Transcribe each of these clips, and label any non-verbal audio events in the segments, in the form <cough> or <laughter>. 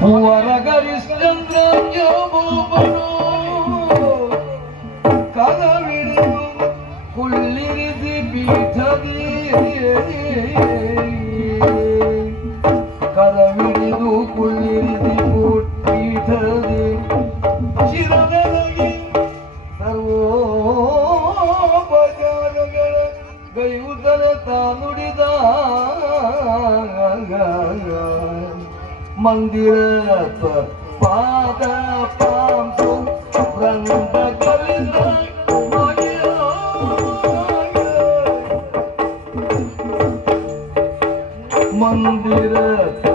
Puaro மந்திர பாத பாம்பு ரங்க கலிந்த मंदिर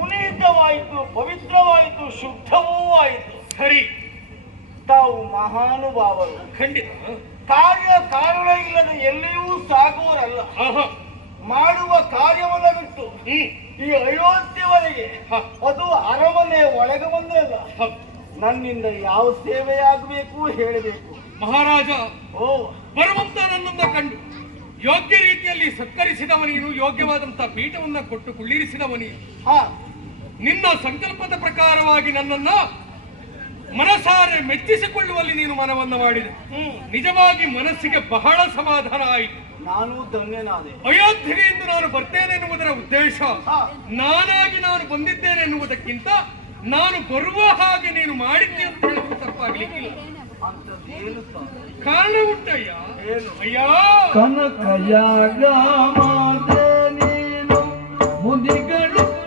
ಪುನೀತವಾಯಿತು ಪವಿತ್ರವಾಯಿತು ಶುದ್ಧವೂ ಆಯಿತು. ಸರಿ. ತಾವು ಮಹಾನುಭಾವರು. ಖಂಡಿತ. ಕಾರ್ಯ ಕಾರಣ ಇಲ್ಲದೆ ಎಲ್ಲಿಯೂ ಸಾಗುವರಲ್ಲ ಮಾಡುವ ಕಾರ್ಯವನ್ನ ಬಿಟ್ಟು ಈ ಅಯೋಧ್ಯೆವರೆಗೆ ಅದು ಅರಮನೆ ಒಳಗೆ ಬಂದೇ ಅಲ್ಲ. ನನ್ನಿಂದ ಯಾವ ಸೇವೆಯಾಗಬೇಕು ಹೇಳಬೇಕು. ಮಹಾರಾಜ ಓ. ಬರುವಂತ ನನ್ನನ್ನ ಕಂಡು ಯೋಗ್ಯ ರೀತಿಯಲ್ಲಿ ಸತ್ಕರಿಸಿದವನೇನು ಯೋಗ್ಯವಾದಂತಹ ಯೋಗ್ಯವಾದಂತ ಪೀಠವನ್ನ ಕೊಟ್ಟು ಕುಳ್ಳಿರಿಸಿದವನೇನು? ಹಾ. ನಿನ್ನ ಸಂಕಲ್ಪದ ಪ್ರಕಾರವಾಗಿ ನನ್ನನ್ನ ಮನಸಾರೆ ಮೆಚ್ಚಿಸಿಕೊಳ್ಳುವಲ್ಲಿ ನೀನು ಮನವನ್ನ ಮಾಡಿದೆ. ಹ್ಮ್. ನಿಜವಾಗಿ ಮನಸ್ಸಿಗೆ ಬಹಳ ಸಮಾಧಾನ ಆಯಿತು. ನಾನು ಧನ್ಯನಾದೆ. ಅಯೋಧ್ಯೆಗೆ ಇಂದು ನಾನು ಬರ್ತೇನೆ ಎನ್ನುವುದರ ಉದ್ದೇಶ ನಾನಾಗಿ ನಾನು ಬಂದಿದ್ದೇನೆ ಎನ್ನುವುದಕ್ಕಿಂತ ನಾನು ಬರುವ ಹಾಗೆ ನೀನು ಮಾಡಿದ್ದೆ ಅಂತ ಹೇಳಿದ್ರು ತಪ್ಪಾಗಲಿಕ್ಕಿಲ್ಲ? ಕಾರಣ ಉಂಟಯ್ಯ. ಏನು? ಅಯ್ಯ! ಕನಕಯ್ಯ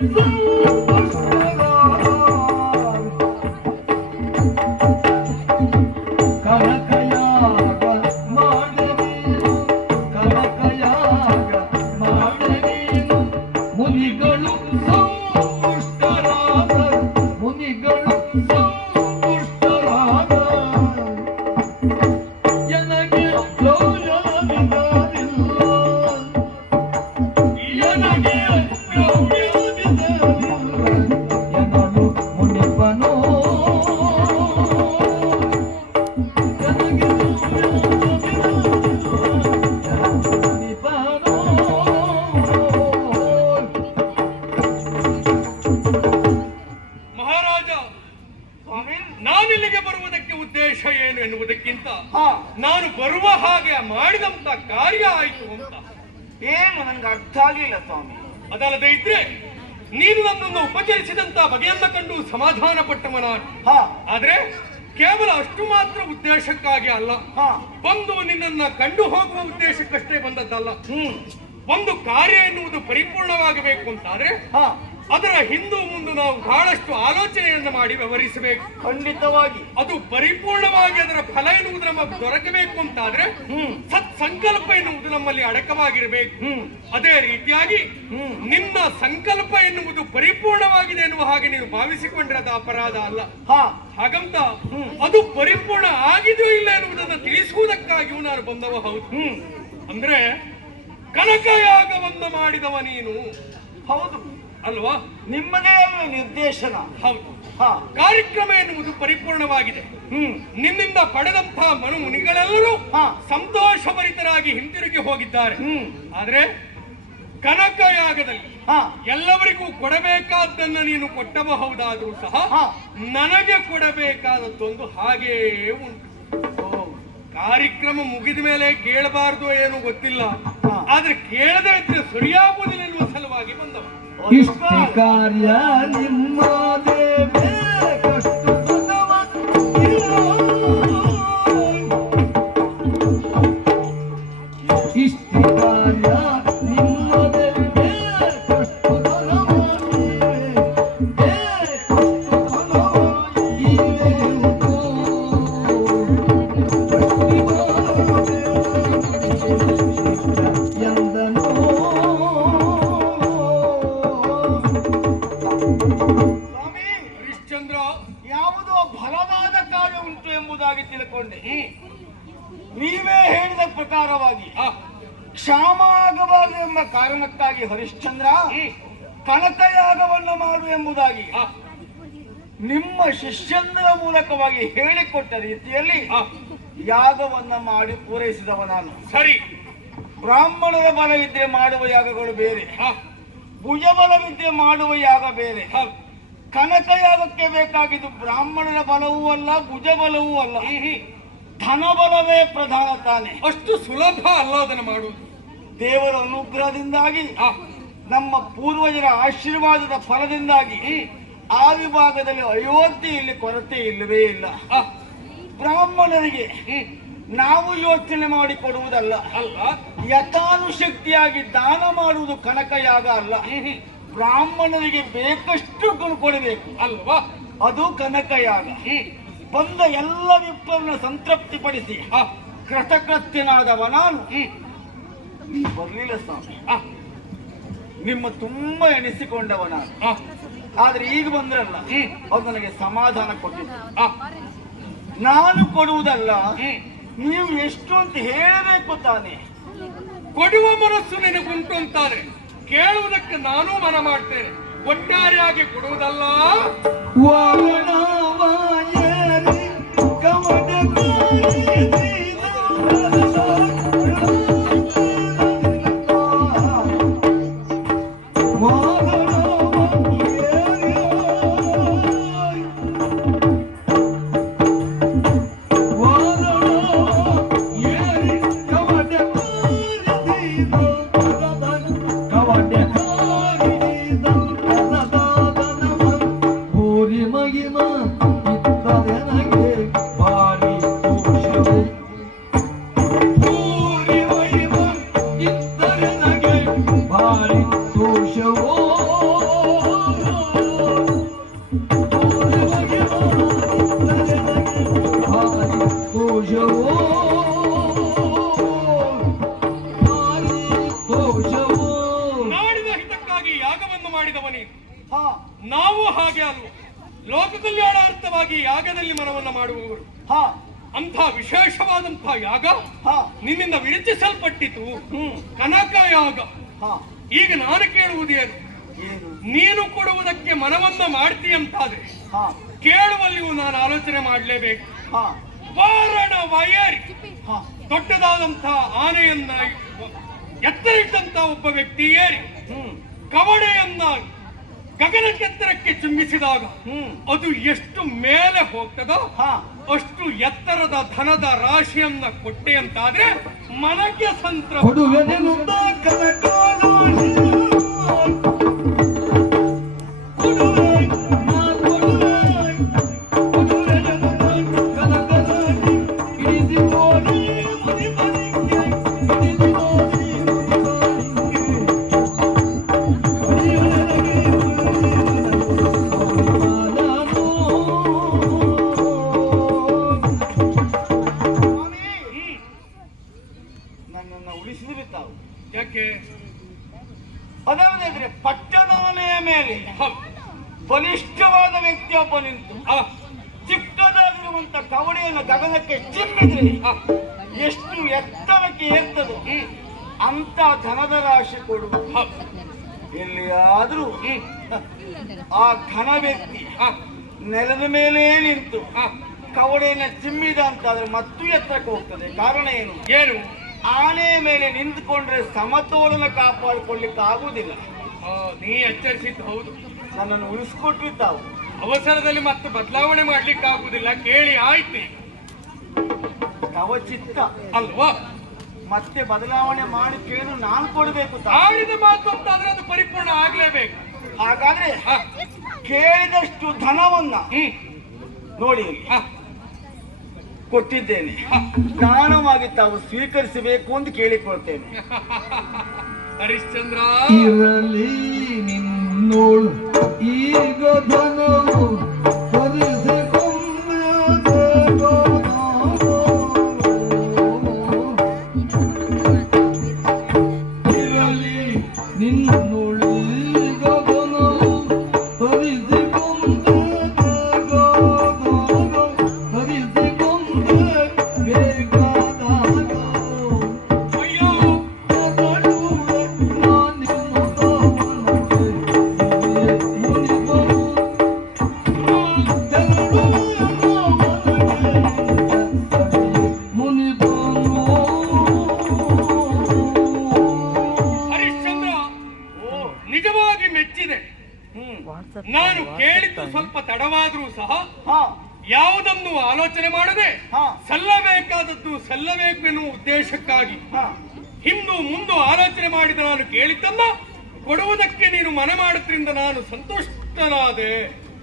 ಮುದಿಗಳು ಕನಕಯಾಗ ನೀನು ನನ್ನನ್ನು ಉಪಚರಿಸಿದಂತ ಬಗೆಯನ್ನ ಕಂಡು ಸಮಾಧಾನ ಪಟ್ಟವ ನಾನು. ಹಾ. ಆದ್ರೆ ಕೇವಲ ಅಷ್ಟು ಮಾತ್ರ ಉದ್ದೇಶಕ್ಕಾಗಿ ಅಲ್ಲ. ಹಾ. ಬಂದು ನಿನ್ನನ್ನ ಕಂಡು ಹೋಗುವ ಉದ್ದೇಶಕ್ಕಷ್ಟೇ ಬಂದದ್ದಲ್ಲ. ಹ್ಮ್. ಒಂದು ಕಾರ್ಯ ಎನ್ನುವುದು ಪರಿಪೂರ್ಣವಾಗಬೇಕು ಅಂತಾದ್ರೆ ಹಾ. ಅದರ ಹಿಂದೂ ಮುಂದೆ ನಾವು ಬಹಳಷ್ಟು ಆಲೋಚನೆಯನ್ನು ಮಾಡಿ ವ್ಯವಹರಿಸಬೇಕು ಖಂಡಿತವಾಗಿ. ಅದು ಪರಿಪೂರ್ಣವಾಗಿ ಅದರ ಫಲ ಎನ್ನುವುದು ನಮಗೆ ದೊರಕಬೇಕು ಅಂತಾದ್ರೆ ಸತ್ ಸಂಕಲ್ಪ ಎನ್ನುವುದು ನಮ್ಮಲ್ಲಿ ಅಡಕವಾಗಿರಬೇಕು. ಅದೇ ರೀತಿಯಾಗಿ ನಿಮ್ಮ ಸಂಕಲ್ಪ ಎನ್ನುವುದು ಪರಿಪೂರ್ಣವಾಗಿದೆ ಎನ್ನುವ ಹಾಗೆ ನೀವು ಭಾವಿಸಿಕೊಂಡ್ರೆ ಅದು ಅಪರಾಧ ಅಲ್ಲ. ಹಾ. ಹಾಗಂತ. ಅದು ಪರಿಪೂರ್ಣ ಆಗಿದೆಯೋ ಇಲ್ಲ ಎನ್ನುವುದನ್ನು ತಿಳಿಸುವುದಕ್ಕಾಗಿಯೂ ನಾನು ಬಂದವ ಹೌದು. ಅಂದ್ರೆ ಕನಕಯಾಗವನ್ನು ಮಾಡಿದವ ನೀನು. ಹೌದು. ಅಲ್ವಾ? ನಿಮ್ಮದೇ ಅಲ್ಲ ನಿರ್ದೇಶನ. ಹೌದು. ಹಾ ಕಾರ್ಯಕ್ರಮ ಎನ್ನುವುದು ಪರಿಪೂರ್ಣವಾಗಿದೆ. ಹ್ಮ್ ನಿಮ್ಮಿಂದ ಪಡೆದಂತಹ ಮನು ಮುನಿಗಳೆಲ್ಲರೂ. ಸಂತೋಷಭರಿತರಾಗಿ ಹಿಂತಿರುಗಿ ಹೋಗಿದ್ದಾರೆ. ಹ್ಮ್. ಆದ್ರೆ ಕನಕಯಾಗದಲ್ಲಿ ಹಾ. ಎಲ್ಲವರಿಗೂ ಕೊಡಬೇಕಾದ್ದನ್ನ ನೀನು ಕೊಟ್ಟಬಹುದಾದ್ರೂ ಸಹ. ನನಗೆ ಕೊಡಬೇಕಾದದ್ದೊಂದು ಹಾಗೇ ಉಂಟು. ಕಾರ್ಯಕ್ರಮ ಮುಗಿದ ಮೇಲೆ ಕೇಳಬಾರದು ಏನು ಗೊತ್ತಿಲ್ಲ. ಆದ್ರೆ ಕೇಳದೆ ಇದ್ರೆ ಸರಿಯಾಗುವುದಿಲ್ಲ. ಬಂದವ ಇಷ್ಟು ಕಾರ್ಯ ಕನಕಯಾಗವನ್ನ ಮಾಡು ಎಂಬುದಾಗಿ ನಿಮ್ಮ ಶಿಷ್ಯಂದ್ರ ಮೂಲಕವಾಗಿ ಹೇಳಿಕೊಟ್ಟ ರೀತಿಯಲ್ಲಿ ಯಾಗವನ್ನ ಮಾಡಿ ಪೂರೈಸಿದವ ನಾನು. ಸರಿ. ಬ್ರಾಹ್ಮಣರ ಬಲ ಇದ್ರೆ ಮಾಡುವ ಯಾಗಗಳು ಬೇರೆ. ಆ, ಭುಜಬಲವಿದ್ದೆ ಮಾಡುವ ಯಾಗ ಬೇರೆ. ಕನಕಯಾಗಕ್ಕೆ ಕನಕ ಯಾಗಕ್ಕೆ ಬೇಕಾಗಿದ್ದು ಬ್ರಾಹ್ಮಣರ ಬಲವೂ ಅಲ್ಲ ಭುಜಬಲವೂ ಅಲ್ಲ. ಧನಬಲವೇ ಪ್ರಧಾನ ತಾನೆ. ಅಷ್ಟು ಸುಲಭ ಅಲ್ಲ ಅದನ್ನು ಮಾಡುವುದು. ದೇವರ ಅನುಗ್ರಹದಿಂದಾಗಿ ನಮ್ಮ ಪೂರ್ವಜರ ಆಶೀರ್ವಾದದ ಫಲದಿಂದಾಗಿ ಆ ವಿಭಾಗದಲ್ಲಿ ಅಯೋಧ್ಯೆಯಲ್ಲಿ ಕೊರತೆ ಇಲ್ಲವೇ ಇಲ್ಲ. ಬ್ರಾಹ್ಮಣರಿಗೆ ನಾವು ಯೋಚನೆ ಮಾಡಿ ಕೊಡುವುದಲ್ಲ. ಅಲ್ಲ ಯಥಾನುಶಕ್ತಿಯಾಗಿ ದಾನ ಮಾಡುವುದು ಕನಕ ಯಾಗ ಅಲ್ಲ. ಹ್ಮ್ ಹ್ಮ್ ಬ್ರಾಹ್ಮಣರಿಗೆ ಬೇಕಷ್ಟು ಕೊಡಬೇಕು. ಅಲ್ವಾ ಅದು ಕನಕ ಯಾಗ ಬಂದ ಎಲ್ಲ ವಿಪ್ಪರನ್ನ ಸಂತೃಪ್ತಿಪಡಿಸಿ ಪಡಿಸಿ ಕೃತಕೃತ್ಯನಾದವ ನಾನು. ಬರ್ಲಿಲ್ಲ ಸ್ವಾಮಿ. ನಿಮ್ಮ ತುಂಬಾ ಎಣಿಸಿಕೊಂಡವನ ನಾನು. ಆದ್ರೆ ಈಗ ಬಂದ್ರಲ್ಲ. ಅದು ನನಗೆ ಸಮಾಧಾನ ಕೊಟ್ಟಿದ್ದ ನಾನು ಕೊಡುವುದಲ್ಲ ನೀವು ಎಷ್ಟು ಅಂತ ಹೇಳಬೇಕು ತಾನೆ. ಕೊಡುವ ಮನಸ್ಸು ನಿನಗುಂಟು ಅಂತಾರೆ. ಕೇಳುವುದಕ್ಕೆ ನಾನು ಮನ ಮಾಡ್ತೇನೆ. ಒಟ್ಟಾರೆಯಾಗಿ ಕೊಡುವುದಲ್ಲ. ವಾಹನ ವಾಯ ಭೂರಿ ನಾವು ಹಾಗೆ ಅಲ್ವ ಲೋಕ ಯಾಗದಲ್ಲಿ ಮನವನ್ನ ಮಾಡುವವರು. ಅಂಥ ವಿಶೇಷವಾದಂತಹ ಯಾಗ ನಿನ್ನಿಂದ ವಿರಚಿಸಲ್ಪಟ್ಟಿತು. ಕನಕ ಯಾಗ ಈಗ ನಾನು ಏನು ನೀನು ಕೊಡುವುದಕ್ಕೆ ಮನವನ್ನ ಮಾಡ್ತೀಯಂತಾದ್ರೆ ಹಾ. ಕೇಳುವಲ್ಲಿಯೂ ನಾನು ಆಲೋಚನೆ ಮಾಡಲೇಬೇಕು. ಹಾ. ವಾರಣ ವಯರಿ. ಹಾ. ದೊಡ್ಡದಾದಂತಹ ಆನೆಯನ್ನ ಎತ್ತರ ಇಟ್ಟಂತಹ ಒಬ್ಬ ವ್ಯಕ್ತಿ ಏರಿ ಹ್ಮ್. ಕವಡೆಯನ್ನ ಗಗನಕ್ಕೆತ್ತರಕ್ಕೆ ಚುಂಬಿಸಿದಾಗ ಹ್ಮ್. ಅದು ಎಷ್ಟು ಮೇಲೆ ಹೋಗ್ತದೋ ಹಾ. ಅಷ್ಟು ಎತ್ತರದ ಧನದ ರಾಶಿಯನ್ನ ಕೊಟ್ಟೆ ಅಂತಾದ್ರೆ ಮನಕ್ಕೆ ಸಂತ್ರ ಅದಲ್ಲದೆ ಪಟ್ಟದಾನೆಯ ಮೇಲೆ. ಬಲಿಷ್ಠವಾದ ವ್ಯಕ್ತಿಯೊಬ್ಬ ನಿಂತು ಚಿಕ್ಕದಾಗಿರುವಂತ ಕವಡೆಯನ್ನು ಗಗನಕ್ಕೆ ಚಿಮ್ಮಿದ್ರೆ ಎಷ್ಟು ಎತ್ತರಕ್ಕೆ ಏರ್ತದೋ ಅಂತ ಧನದ ರಾಶಿ ಕೊಡುವ ಎಲ್ಲಿಯಾದ್ರೂ ಆ ಘನ ವ್ಯಕ್ತಿ ನೆಲದ ಮೇಲೆ ನಿಂತು ಕವಡೆಯನ್ನ ಚಿಮ್ಮಿದ ಅಂತಾದ್ರೆ ಮತ್ತು ಎತ್ತರಕ್ಕೆ ಹೋಗ್ತದೆ. ಕಾರಣ ಏನು? ಏನು? ಆನೆಯ ಮೇಲೆ ನಿಂತುಕೊಂಡ್ರೆ ಸಮತೋಲನ ಕಾಪಾಡಿಕೊಳ್ಳಿಕ್ಕೆ ಆಗುವುದಿಲ್ಲ ನೀ ಎಚ್ಚರಿಸಿದ್ದು ಹೌದು. ನನ್ನನ್ನು ಉಳಿಸ್ಕೊಟ್ರಿ ತಾವು ಅವಸರದಲ್ಲಿ ಮತ್ತೆ ಬದಲಾವಣೆ ಮಾಡ್ಲಿಕ್ಕೆ ಆಗುದಿಲ್ಲ ಕೇಳಿ ಆಯ್ತು. ಕವಚಿತ್ತ ಅಲ್ವಾ? ಮತ್ತೆ ಬದಲಾವಣೆ ಮಾಡಿ ಕೇಳು ನಾನು ಕೊಡಬೇಕು ತಾವು. ಆಡಿದ ಮಾತು ಅಂತಾದ್ರೆ ಅದು ಪರಿಪೂರ್ಣ ಆಗ್ಲೇಬೇಕು. ಹಾಗಾದ್ರೆ ಕೇಳಿದಷ್ಟು ಧನವನ್ನ ನೋಡಿ ಕೊಟ್ಟಿದ್ದೇನೆ. ದಾನವಾಗಿ ತಾವು ಸ್ವೀಕರಿಸಬೇಕು ಅಂತ ಕೇಳಿಕೊಳ್ತೇನೆ. <laughs> ಹರಿಶ್ಚಂದ್ರ. ಇರಲಿ ನಿನ್ನೋಳು. ಕೊಡುವುದಕ್ಕೆ ನೀನು ಮನೆ ಮಾಡುದ್ರಿಂದ ನಾನು ಸಂತುಷ್ಟನಾದೆ.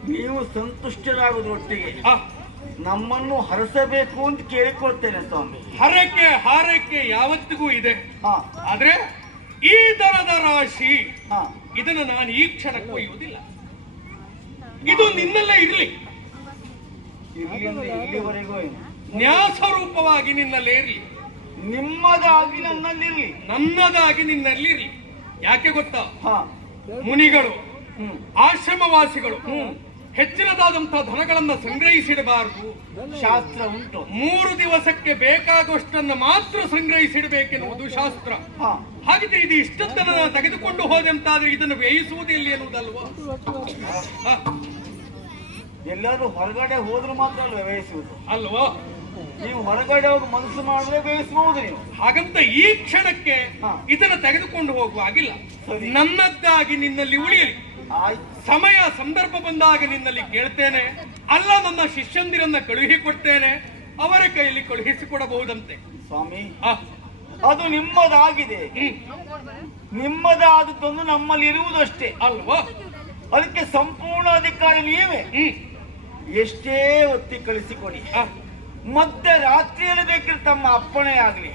ನೀವು ಸಂತುಷ್ಟರಾಗುವುದೊಟ್ಟಿಗೆ ಆ, ನಮ್ಮನ್ನು ಹರಸಬೇಕು ಅಂತ ಕೇಳಿಕೊಳ್ತೇನೆ ಸ್ವಾಮಿ. ಹರಕೆ ಹಾರೈಕೆ ಯಾವತ್ತಿಗೂ ಇದೆ. ಹಾ ಆದ್ರೆ ಈ ದರದ ರಾಶಿ ಹಾ ಇದನ್ನು ನಾನು ಈ ಕ್ಷಣ ಕೊಯ್ಯುವುದಿಲ್ಲ ಇದು ನಿನ್ನಲ್ಲೇ ಇರಲಿ. ಇಲ್ಲಿಂದ ಇಲ್ಲಿವರೆಗೂ ಏನು? ನ್ಯಾಸರೂಪವಾಗಿ ನಿನ್ನಲ್ಲೇ ಇರಲಿ. ನಿಮ್ಮದಾಗಿ ನನ್ನಲ್ಲಿರ್ಲಿ. ನನ್ನದಾಗಿ ನಿನ್ನಲ್ಲಿರಲಿ. ಯಾಕೆ ಗೊತ್ತಾ? ಮುನಿಗಳು ಹ್ಮ್. ಆಶ್ರಮವಾಸಿಗಳು ಹೆಚ್ಚಿನದಾದಂತಹ ಧನಗಳನ್ನ ಸಂಗ್ರಹಿಸಿಡಬಾರದು. ಶಾಸ್ತ್ರ ಉಂಟು. ಮೂರು ದಿವಸಕ್ಕೆ ಬೇಕಾಗುವಷ್ಟನ್ನ ಮಾತ್ರ ಸಂಗ್ರಹಿಸಿಡಬೇಕೆನ್ನುವುದು ಶಾಸ್ತ್ರ. ಹಾಗಿದ್ರೆ ಇದು ಇಷ್ಟದ್ದನ್ನ ನಾನು ತೆಗೆದುಕೊಂಡು ಹೋದಂತಾದ್ರೆ ಇದನ್ನು ವ್ಯಯಿಸುವುದಿಲ್ಲ ಎನ್ನುವುದಲ್ವಾ? ಎಲ್ಲರೂ ಎಲ್ಲಾದ್ರೂ ಹೊರಗಡೆ ಹೋದ್ರೆ ಮಾತ್ರ ವ್ಯಯಿಸುವುದು? ಅಲ್ವಾ? ನೀವು ಹೊರಗಡೆ ಹೋಗಿ ಮನಸ್ಸು ಮಾಡಿದ್ರೆ ಬೇಯಿಸಬಹುದು ನೀವು. ಹಾಗಂತ ಈ ಕ್ಷಣಕ್ಕೆ ಇದನ್ನ ಇದನ್ನು ತೆಗೆದುಕೊಂಡು ಹೋಗುವಾಗಿಲ್ಲ. ಸರಿ. ನನ್ನದ್ದಾಗಿ ನಿನ್ನಲ್ಲಿ ಉಳಿಯಲಿ. ಆಯ್ತು. ಸಮಯ ಸಂದರ್ಭ ಬಂದಾಗ ನಿನ್ನಲ್ಲಿ ಕೇಳ್ತೇನೆ. ಅಲ್ಲ ನನ್ನ ಶಿಷ್ಯಂದಿರನ್ನ ಕಳುಹಿ ಕೊಡ್ತೇನೆ. ಅವರ ಕೈಯಲ್ಲಿ ಕಳುಹಿಸಿಕೊಡಬಹುದಂತೆ ಸ್ವಾಮಿ ಆ, ಅದು ನಿಮ್ಮದಾಗಿದೆ. ಹ್ಮ್, ನಿಮ್ಮದಾದದ್ದೊಂದು ನಮ್ಮಲ್ಲಿ ಇರುವುದಷ್ಟೇ. ಅಲ್ವಾ? ಅದಕ್ಕೆ ಸಂಪೂರ್ಣ ಅಧಿಕಾರ ನೀವೇ. ಹ್ಮ್. ಎಷ್ಟೇ ಒತ್ತಿ ಕಳಿಸಿಕೊಡಿ. ಆ, ಮಧ್ಯ ರಾತ್ರಿಯಲ್ಲಿ ಬೇಕಿದ್ರೆ ತಮ್ಮ ಅಪ್ಪಣೆ ಆಗ್ಲಿ.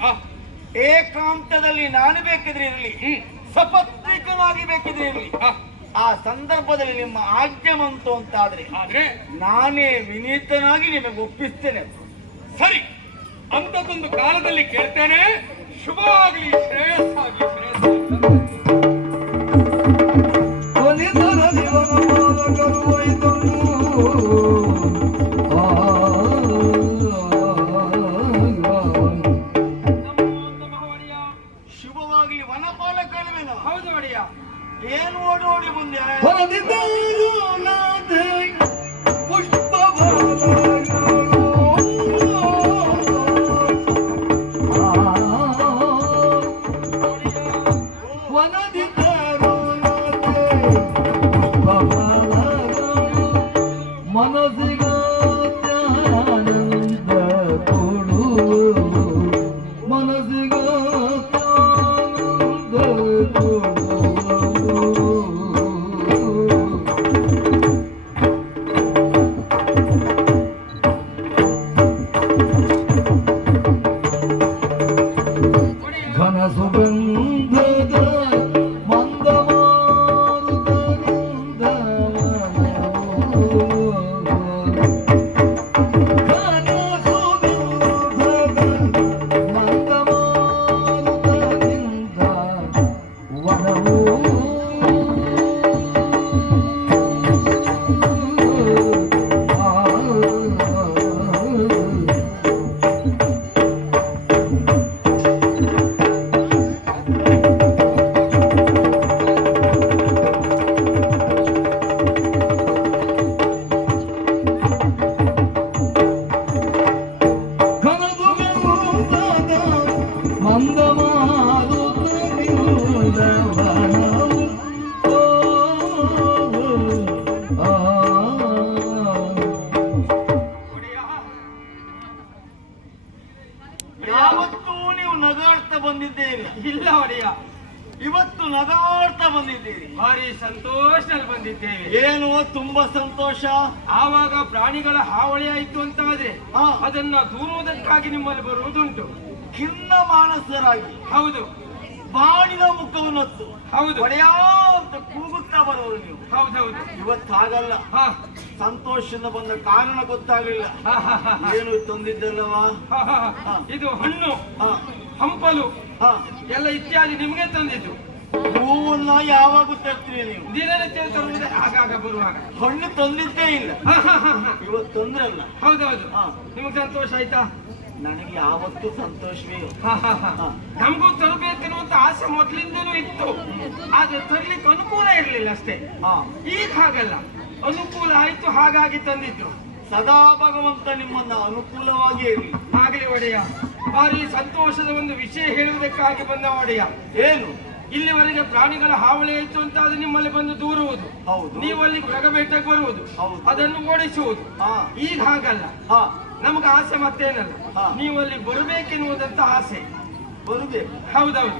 ಏಕಾಂತದಲ್ಲಿ ನಾನು ಬೇಕಿದ್ರೆ ಇರಲಿ. ಸಪತ್ರಿಕವಾಗಿ ಬೇಕಿದ್ರೆ ಇರಲಿ. ಆ, ಆ ಸಂದರ್ಭದಲ್ಲಿ ನಿಮ್ಮ ಆಜ್ಞೆ ಬಂತು ಅಂತಾದ್ರೆ ಆದ್ರೆ ನಾನೇ ವಿನೀತನಾಗಿ ನಿಮಗೆ ಒಪ್ಪಿಸ್ತೇನೆ. ಸರಿ. ಅಂತದೊಂದು ಕಾಲದಲ್ಲಿ ಕೇಳ್ತೇನೆ. ಶುಭವಾಗಲಿ ಶ್ರೇಯಸ್ಸಾಗಿ ಶ್ರೇಯಸ್ಸಾಗಿ ಏನು ಓಡಿ ಮುಂದೆ ಹೊರದಿದ್ದರು ಯಾವತ್ತೂ ನೀವು ನಗಾಡ್ತಾ ಬಂದಿದ್ದೀರಿ ಇಲ್ಲ ಒಡೆಯ ಇವತ್ತು ನಗಾಡ್ತಾ ಬಂದಿದ್ದೀರಿ ಭಾರಿ ಸಂತೋಷದಲ್ಲಿ ಬಂದಿದ್ದೇವೆ ಏನು ತುಂಬಾ ಸಂತೋಷ ಆವಾಗ ಪ್ರಾಣಿಗಳ ಹಾವಳಿ ಆಯ್ತು ಅಂತ ಆದ್ರೆ. ಅದನ್ನ ದೂರುವುದಕ್ಕಾಗಿ ನಿಮ್ಮಲ್ಲಿ ಬರುವುದುಂಟು ಖಿನ್ನ ಮಾನಸರಾಗಿ ಹೌದು ಬಾಡಿನ ಮುಖವನ್ನೊತ್ತು ಹೌದು. ಒಡೆಯಾ ಅಂತ ಕೂಗುತ್ತಾ ಬರೋರು ನೀವು. ಹೌದೌದು ಇವತ್ತು ಹಾಗಲ್ಲ ಹಾ. ಸಂತೋಷದಿಂದ ಬಂದ ಕಾರಣ ಗೊತ್ತಾಗಲಿಲ್ಲ. ಏನು ತಂದಿದ್ದಲ್ಲವ. ಇದು ಹಣ್ಣು ಹಾ. ಹಂಪಲು ಹಾ. ಎಲ್ಲ ಇತ್ಯಾದಿ ನಿಮ್ಗೆ ತಂದಿದ್ದು. ಹೂವನ್ನ ಯಾವಾಗ ತರ್ತೀರಿ ನೀವು? ದಿನನಿತ್ಯ ತರುವುದೇ ಆಗಾಗ ಬರುವಾಗ. ಹಣ್ಣು ತಂದಿದ್ದೇ ಇಲ್ಲ. ಇವತ್ತು ತಂದ್ರಲ್ಲ ಹೌದೌದು. ಹಾ. ನಿಮ್ಗೆ ಸಂತೋಷ ಆಯ್ತಾ? ನನಗೆ ಯಾವತ್ತೂ ಸಂತೋಷವೇ ನಮಗೂ ಹಾ, ಅಂತ ಆಸೆ ಮೊದಲಿಂದನೂ ಇತ್ತು. ಆದ್ರೆ ತರ್ಲಿಕ್ಕೆ ಅನುಕೂಲ ಇರಲಿಲ್ಲ ಅಷ್ಟೇ. ಈಗ ಹಾಗಲ್ಲ. ಅನುಕೂಲ ಆಯ್ತು ಹಾಗಾಗಿ ತಂದಿದ್ರು ಸದಾ ಭಗವಂತ ನಿಮ್ಮನ್ನ ಅನುಕೂಲವಾಗಿ ಇರಲಿ ಆಗಲಿ ಒಡೆಯ. ಭಾರಿ ಸಂತೋಷದ ಒಂದು ವಿಷಯ ಹೇಳುವುದಕ್ಕಾಗಿ ಬಂದ ಒಡೆಯ. ಏನು? ಇಲ್ಲಿವರೆಗೆ ಪ್ರಾಣಿಗಳ ಹಾವಳಿ ಆಯ್ತು ಅಂತ ಅದು ನಿಮ್ಮಲ್ಲಿ ಬಂದು ದೂರುವುದು. ಹೌದು. ನೀವು ಅಲ್ಲಿ ಬರುವುದು. ಹೌದು. ಅದನ್ನು ಓಡಿಸುವುದು. ಈಗ ಹಾಗಲ್ಲ. ಹಾ. ನಮ್ಗೆ ಆಸೆ ಮತ್ತೇನಲ್ಲ. ನೀವು ಅಲ್ಲಿ ಬರಬೇಕೆನ್ನುವುದಂತ ಆಸೆ. ಬರುದೆ. ಹೌದೌದು.